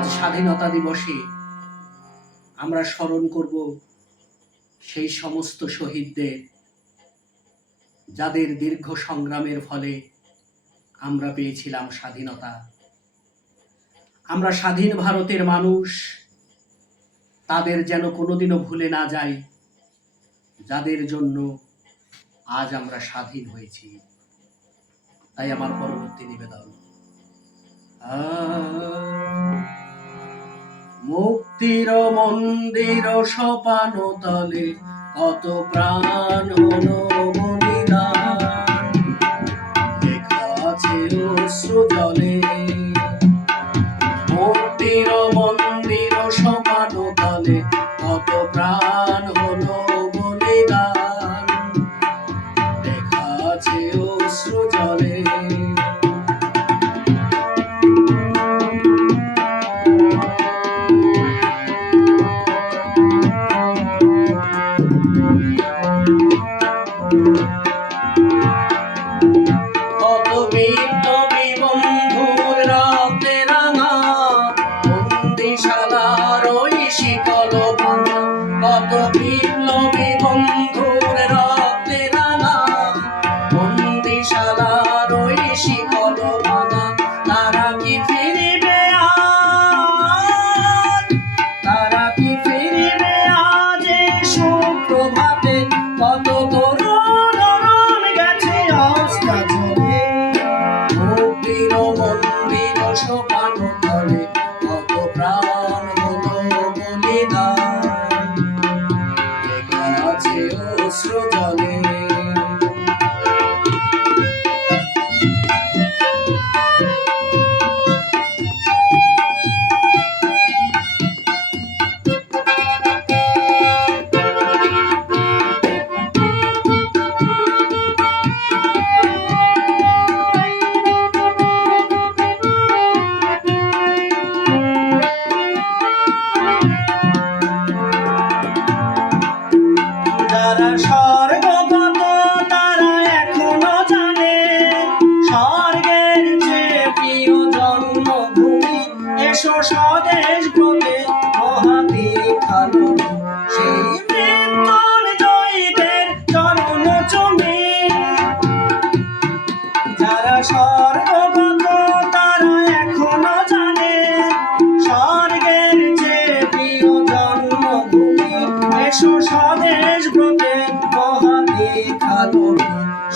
আজ স্বাধীনতা দিবসে আমরা স্মরণ করব সেই সমস্ত শহীদদের, যাদের দীর্ঘ সংগ্রামের ফলে আমরা পেয়েছিলাম স্বাধীনতা। আমরা স্বাধীন ভারতের মানুষ, তাদের যেন কোনোদিনও ভুলে না যাই, যাদের জন্য আজ আমরা স্বাধীন হয়েছি। তাই আমার পরবর্তী নিবেদন, মুক্তির মন্দির সোপান তলে কত প্রাণ হলো বলিদান, লেখা আছে অশ্রু জলে। মুক্তির মন্দির সোপান তলে কত প্রাণ হলো বলিদান, লেখা আছে অশ্রু জলে। কত বিপ্লবী বন্ধুর রক্তে রাঙা বন্দিশালার ওই শিকল ভাঙা, কত বিপ্লবী বন্ধুর রক্তে রাঙা বন্দিশালার ওই শিকল ভাঙা। তারা কি ফিরিবে আজ, তারা কি ফিরিবে আজ সুপ্রভাতে, কত তরুণ গেছে অস্তা চলে। মুক্তির মন্দির সোপান তলে কত প্রাণ হলো বলিদান, লেখা আছে অশ্রু জলে। যারা স্বর্গগত তারা এখনো জানে, স্বর্গের চেয়ে প্রিয় জন্মভূমি, এসো স্বদেশ ব্রতে মহাদীক্ষালো। সেই মৃত্যুঞ্জয়ীদের চরণ চুমি, যারা স্বর্গগত তারা এখনো জানে, স্বর্গের চেয়ে প্রিয় জন্মভূমি, এসো স্বদেশ ব্রতে মহাদীক্ষালো।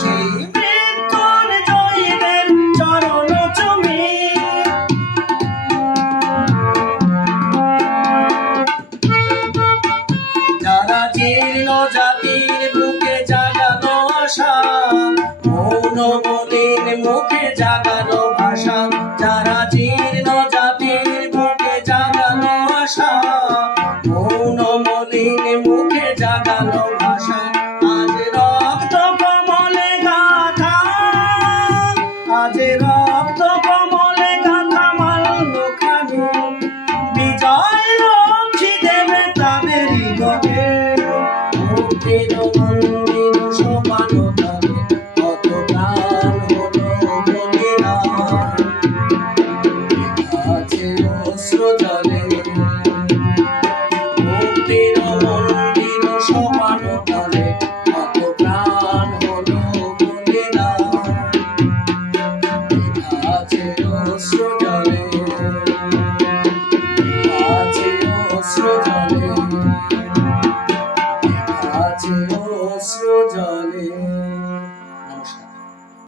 সেই মৃত্যুঞ্জয়ীদের চরণ চুমি। যারা জীর্ণ জাতির বুকে জাগানো আশা, মৌন মলিন মুখে জাগানো ভাষা, যারা জীর্ণ জাতির বুকে জাগানো আশা, মৌন মলিন মুখে জাগানো ভাষা। আজ রক্ত কমলে গাথা, আজ রক্ত কমলে গাথা মাল্যখানি, বিজয় রক্ষী দেবে তাদের হৃদয়ে। মুক্তির মন্দির সোপান তলে কত প্রাণ হলো বলিদান, লেখা আছে অশ্রু জলে। মুক্তির মন্দির সোপান তলে কত প্রাণ হলো বলিদান, লেখা আছে অশ্রু জলে, লেখা আছে অশ্রু জলে, লেখা আছে অশ্রু জলে।